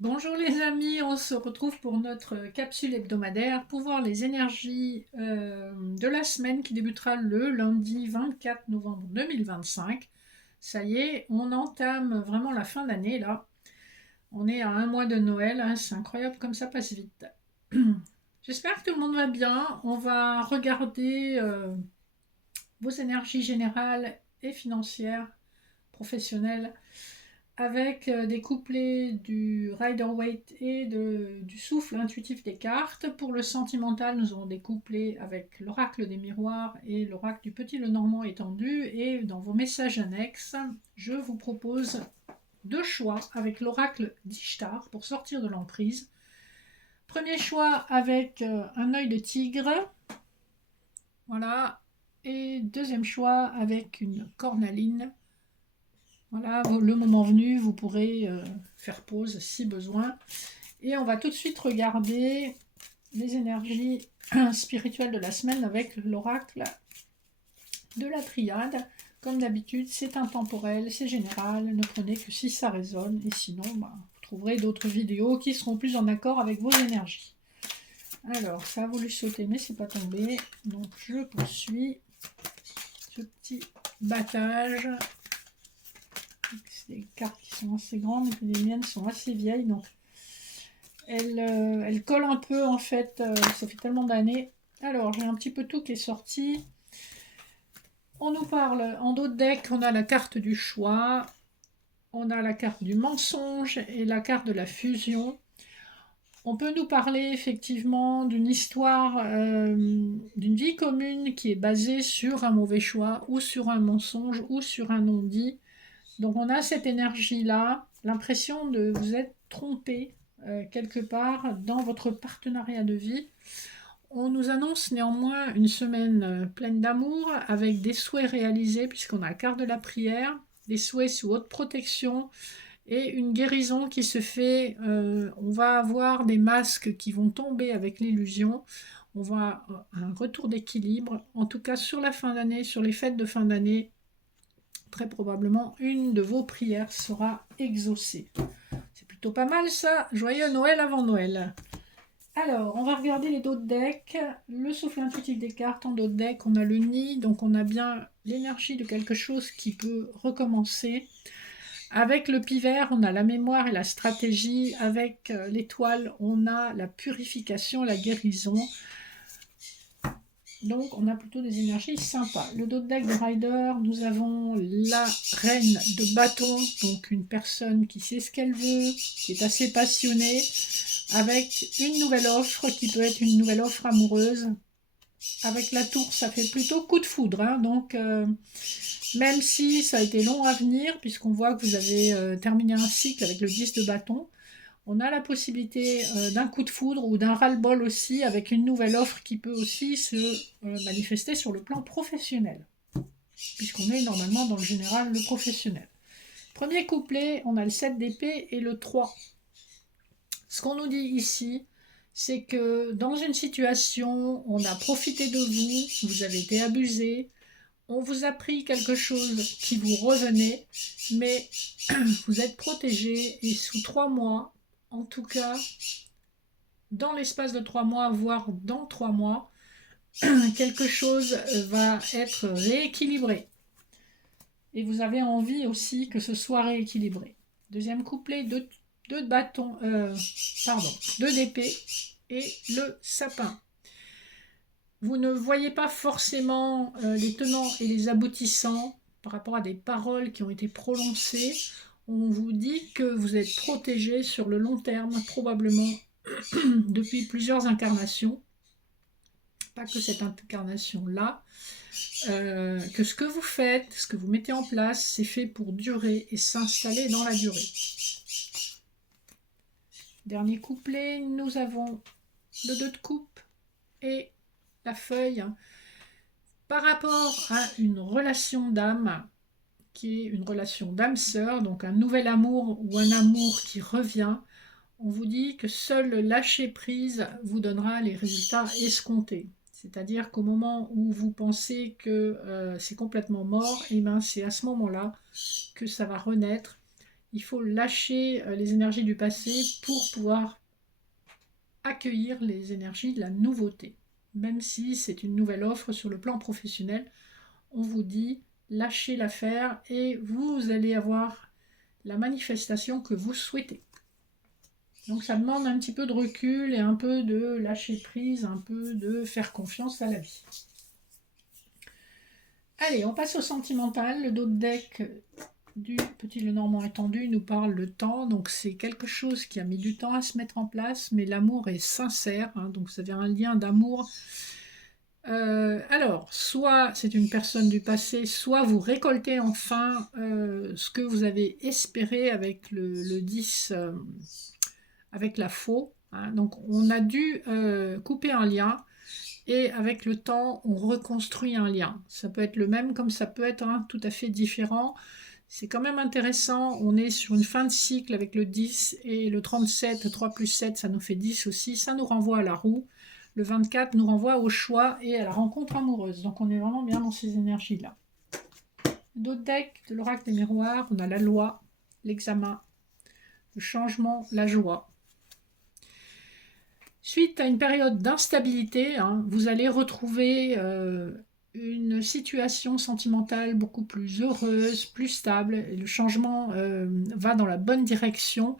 Bonjour les amis, on se retrouve pour notre capsule hebdomadaire pour voir les énergies de la semaine qui débutera le lundi 24 novembre 2025. Ça y est, on entame vraiment la fin d'année là. On est à un mois de Noël, hein, c'est incroyable comme ça passe vite. J'espère que tout le monde va bien. On va regarder vos énergies générales et financières, professionnelles avec des couplets du Rider-Waite et du souffle intuitif des cartes. Pour le sentimental, nous aurons des couplets avec l'oracle des miroirs et l'oracle du petit Lenormand étendu. Et dans vos messages annexes, je vous propose deux choix avec l'oracle d'Ishtar pour sortir de l'emprise. Premier choix avec un œil de tigre, voilà, et deuxième choix avec une cornaline. Voilà, le moment venu, vous pourrez faire pause si besoin. Et on va tout de suite regarder les énergies spirituelles de la semaine avec l'oracle de la triade. Comme d'habitude, c'est intemporel, c'est général, ne prenez que si ça résonne. Et sinon, vous trouverez d'autres vidéos qui seront plus en accord avec vos énergies. Alors, ça a voulu sauter, mais c'est pas tombé. Donc, je poursuis ce petit battage. C'est des cartes qui sont assez grandes, mais les miennes sont assez vieilles, donc elles collent un peu en fait, ça fait tellement d'années. Alors j'ai un petit peu tout qui est sorti. On nous parle en dos de deck, on a la carte du choix, on a la carte du mensonge et la carte de la fusion. On peut nous parler effectivement d'une histoire, d'une vie commune qui est basée sur un mauvais choix ou sur un mensonge ou sur un non-dit. Donc on a cette énergie-là, l'impression de vous être trompé quelque part dans votre partenariat de vie. On nous annonce néanmoins une semaine pleine d'amour avec des souhaits réalisés puisqu'on a la carte de la prière, des souhaits sous haute protection et une guérison qui se fait. On va avoir des masques qui vont tomber avec l'illusion. On va un retour d'équilibre, en tout cas sur la fin d'année, sur les fêtes de fin d'année. Très probablement, une de vos prières sera exaucée. C'est plutôt pas mal ça. Joyeux Noël avant Noël. Alors, on va regarder les dos de deck. Le souffle intuitif des cartes en dos de deck, on a le nid, donc on a bien l'énergie de quelque chose qui peut recommencer. Avec le pivert, on a la mémoire et la stratégie. Avec l'étoile, on a la purification, la guérison. Donc, on a plutôt des énergies sympas. Le dos de deck de Rider, nous avons la reine de bâton, donc une personne qui sait ce qu'elle veut, qui est assez passionnée, avec une nouvelle offre qui peut être une nouvelle offre amoureuse. Avec la tour, ça fait plutôt coup de foudre, hein, donc même si ça a été long à venir, puisqu'on voit que vous avez terminé un cycle avec le 10 de bâton, on a la possibilité d'un coup de foudre ou d'un ras-le-bol aussi avec une nouvelle offre qui peut aussi se manifester sur le plan professionnel, puisqu'on est normalement dans le général, le professionnel. Premier couplet, on a le 7 d'épée et le 3. Ce qu'on nous dit ici, c'est que dans une situation, on a profité de vous, vous avez été abusé, on vous a pris quelque chose qui vous revenait, mais vous êtes protégé et sous 3 mois, en tout cas, dans l'espace de 3 mois, voire dans 3 mois, quelque chose va être rééquilibré. Et vous avez envie aussi que ce soit rééquilibré. Deuxième couplet, deux bâtons, deux d'épée et le sapin. Vous ne voyez pas forcément les tenants et les aboutissants par rapport à des paroles qui ont été prononcées. On vous dit que vous êtes protégé sur le long terme, probablement depuis plusieurs incarnations. Pas que cette incarnation-là. Que ce que vous faites, ce que vous mettez en place, c'est fait pour durer et s'installer dans la durée. Dernier couplet, nous avons le 2 de coupe et la feuille. Par rapport à une relation d'âme, qui est une relation d'âme-sœur, donc un nouvel amour ou un amour qui revient, on vous dit que seul le lâcher-prise vous donnera les résultats escomptés. C'est-à-dire qu'au moment où vous pensez que c'est complètement mort, et ben c'est à ce moment-là que ça va renaître il faut lâcher les énergies du passé pour pouvoir accueillir les énergies de la nouveauté. Même si c'est une nouvelle offre sur le plan professionnel, on vous dit lâchez l'affaire et vous allez avoir la manifestation que vous souhaitez. Donc ça demande un petit peu de recul et un peu de lâcher prise, un peu de faire confiance à la vie. Allez, on passe au sentimental. Le dos de deck du Petit Lenormand étendu nous parle de temps. Donc c'est quelque chose qui a mis du temps à se mettre en place, mais l'amour est sincère. Donc vous avez un lien d'amour. Alors, soit c'est une personne du passé, soit vous récoltez enfin ce que vous avez espéré avec le 10, avec la faux. Donc on a dû couper un lien. Et avec le temps, on reconstruit un lien. Ça peut être le même comme ça peut être tout à fait différent. C'est quand même intéressant. On est sur une fin de cycle avec le 10 et le 37. 3 plus 7, ça nous fait 10 aussi. Ça nous renvoie à la roue. Le 24 nous renvoie au choix et à la rencontre amoureuse. Donc on est vraiment bien dans ces énergies-là. D'autres decks de l'oracle des miroirs, on a la loi, l'examen, le changement, la joie. Suite à une période d'instabilité, vous allez retrouver une situation sentimentale beaucoup plus heureuse, plus stable. Et le changement va dans la bonne direction.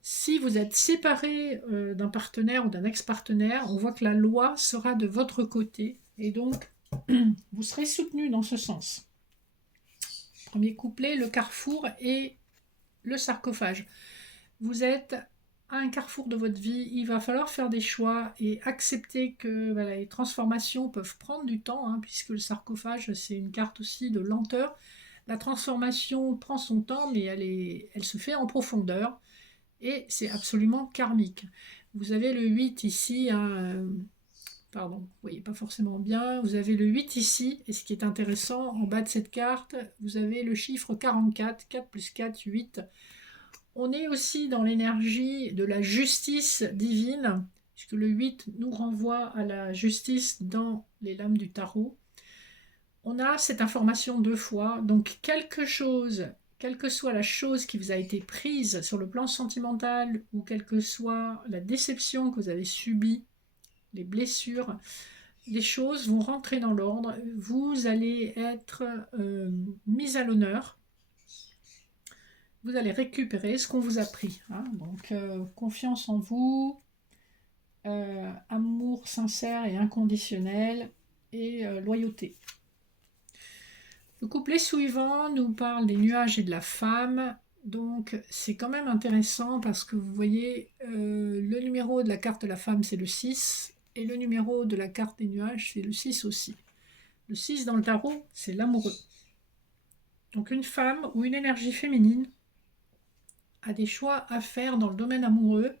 Si vous êtes séparé d'un partenaire ou d'un ex-partenaire, on voit que la loi sera de votre côté. Et donc, vous serez soutenu dans ce sens. Premier couplet, le carrefour et le sarcophage. Vous êtes à un carrefour de votre vie, il va falloir faire des choix et accepter que les transformations peuvent prendre du temps, puisque le sarcophage, c'est une carte aussi de lenteur. La transformation prend son temps, mais elle se fait en profondeur et c'est absolument karmique. Vous avez le 8 ici, pardon, vous voyez pas forcément bien, vous avez le 8 ici, et ce qui est intéressant, en bas de cette carte, vous avez le chiffre 44, 4 plus 4, 8. On est aussi dans l'énergie de la justice divine, puisque le 8 nous renvoie à la justice dans les lames du tarot. On a cette information deux fois, donc quelque chose, quelle que soit la chose qui vous a été prise sur le plan sentimental, ou quelle que soit la déception que vous avez subie, les blessures, les choses vont rentrer dans l'ordre, vous allez être mis à l'honneur. Vous allez récupérer ce qu'on vous a pris. Donc, confiance en vous, amour sincère et inconditionnel, et loyauté. Le couplet suivant nous parle des nuages et de la femme. Donc, c'est quand même intéressant parce que vous voyez, le numéro de la carte de la femme, c'est le 6, et le numéro de la carte des nuages, c'est le 6 aussi. Le 6 dans le tarot, c'est l'amoureux. Donc, une femme ou une énergie féminine a des choix à faire dans le domaine amoureux.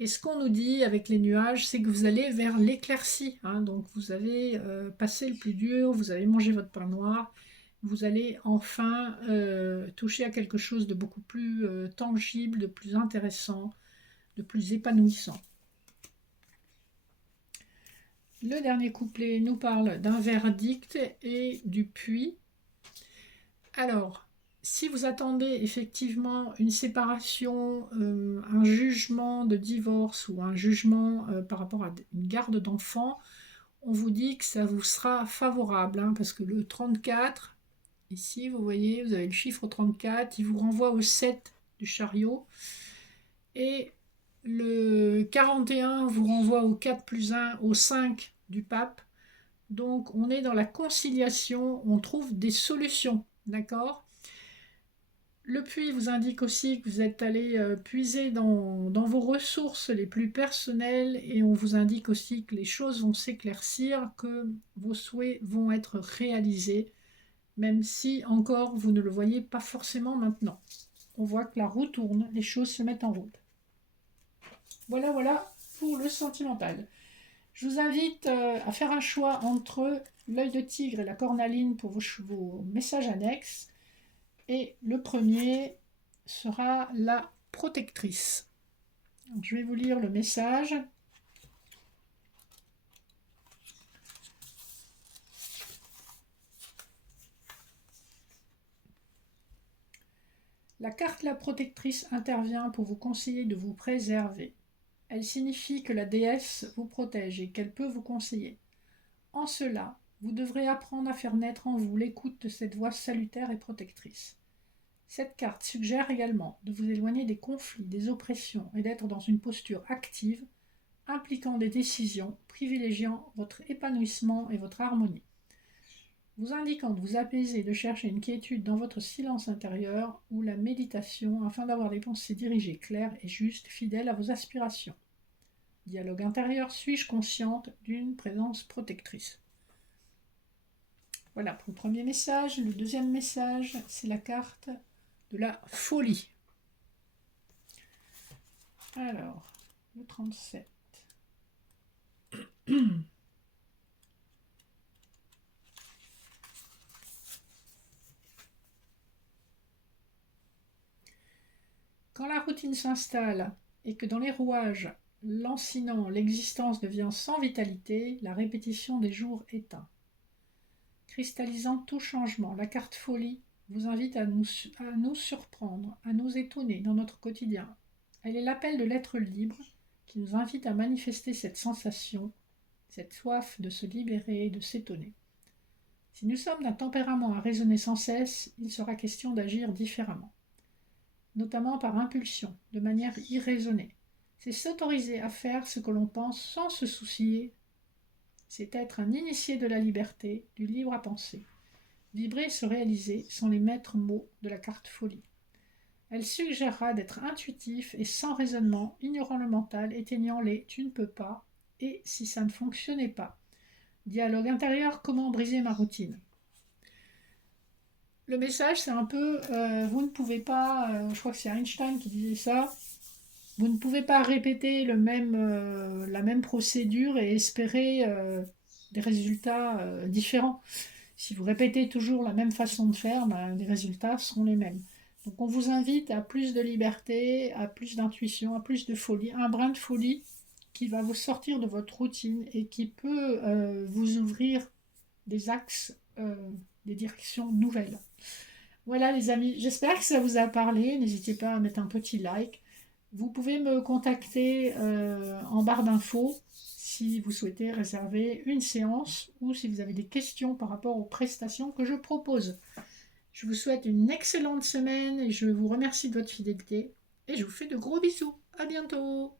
Et ce qu'on nous dit avec les nuages, c'est que vous allez vers l'éclaircie. Donc vous avez passé le plus dur, vous avez mangé votre pain noir, vous allez enfin toucher à quelque chose de beaucoup plus tangible, de plus intéressant, de plus épanouissant. Le dernier couplet nous parle d'un verdict et du puits. Alors, si vous attendez effectivement une séparation, un jugement de divorce ou un jugement par rapport à une garde d'enfants, on vous dit que ça vous sera favorable, parce que le 34, ici vous voyez, vous avez le chiffre 34, il vous renvoie au 7 du chariot, et le 41 vous renvoie au 4 plus 1, au 5 du pape. Donc on est dans la conciliation, on trouve des solutions, d'accord ? Le puits vous indique aussi que vous êtes allé puiser dans vos ressources les plus personnelles, et on vous indique aussi que les choses vont s'éclaircir, que vos souhaits vont être réalisés, même si encore vous ne le voyez pas forcément maintenant. On voit que la roue tourne, les choses se mettent en route. Voilà pour le sentimental. Je vous invite à faire un choix entre l'œil de tigre et la cornaline pour vos messages annexes. Et le premier sera la protectrice. Donc, je vais vous lire le message. La carte La Protectrice intervient pour vous conseiller de vous préserver. Elle signifie que la déesse vous protège et qu'elle peut vous conseiller. En cela, vous devrez apprendre à faire naître en vous l'écoute de cette voix salutaire et protectrice. Cette carte suggère également de vous éloigner des conflits, des oppressions et d'être dans une posture active, impliquant des décisions, privilégiant votre épanouissement et votre harmonie. Vous indiquant de vous apaiser et de chercher une quiétude dans votre silence intérieur ou la méditation afin d'avoir des pensées dirigées claires et justes, fidèles à vos aspirations. Dialogue intérieur, suis-je consciente d'une présence protectrice? Voilà pour le premier message. Le deuxième message, c'est la carte de la folie. Alors, le 37. Quand la routine s'installe et que dans les rouages lancinants, l'existence devient sans vitalité, la répétition des jours éteint. Cristallisant tout changement, la carte folie vous invite à nous surprendre, à nous étonner dans notre quotidien. Elle est l'appel de l'être libre qui nous invite à manifester cette sensation, cette soif de se libérer et de s'étonner. Si nous sommes d'un tempérament à raisonner sans cesse, il sera question d'agir différemment, notamment par impulsion, de manière irraisonnée. C'est s'autoriser à faire ce que l'on pense sans se soucier. C'est être un initié de la liberté, du libre à penser. Vibrer et se réaliser sont les maîtres mots de la carte folie. Elle suggérera d'être intuitif et sans raisonnement, ignorant le mental, éteignant les « tu ne peux pas » et « si ça ne fonctionnait pas ». Dialogue intérieur, comment briser ma routine? Le message, c'est un peu, vous ne pouvez pas, je crois que c'est Einstein qui disait ça, vous ne pouvez pas répéter la même procédure et espérer des résultats différents. Si vous répétez toujours la même façon de faire, les résultats seront les mêmes. Donc on vous invite à plus de liberté, à plus d'intuition, à plus de folie, un brin de folie qui va vous sortir de votre routine et qui peut vous ouvrir des axes, des directions nouvelles. Voilà les amis, j'espère que ça vous a parlé. N'hésitez pas à mettre un petit like. Vous pouvez me contacter en barre d'infos si vous souhaitez réserver une séance ou si vous avez des questions par rapport aux prestations que je propose. Je vous souhaite une excellente semaine et je vous remercie de votre fidélité et je vous fais de gros bisous. À bientôt.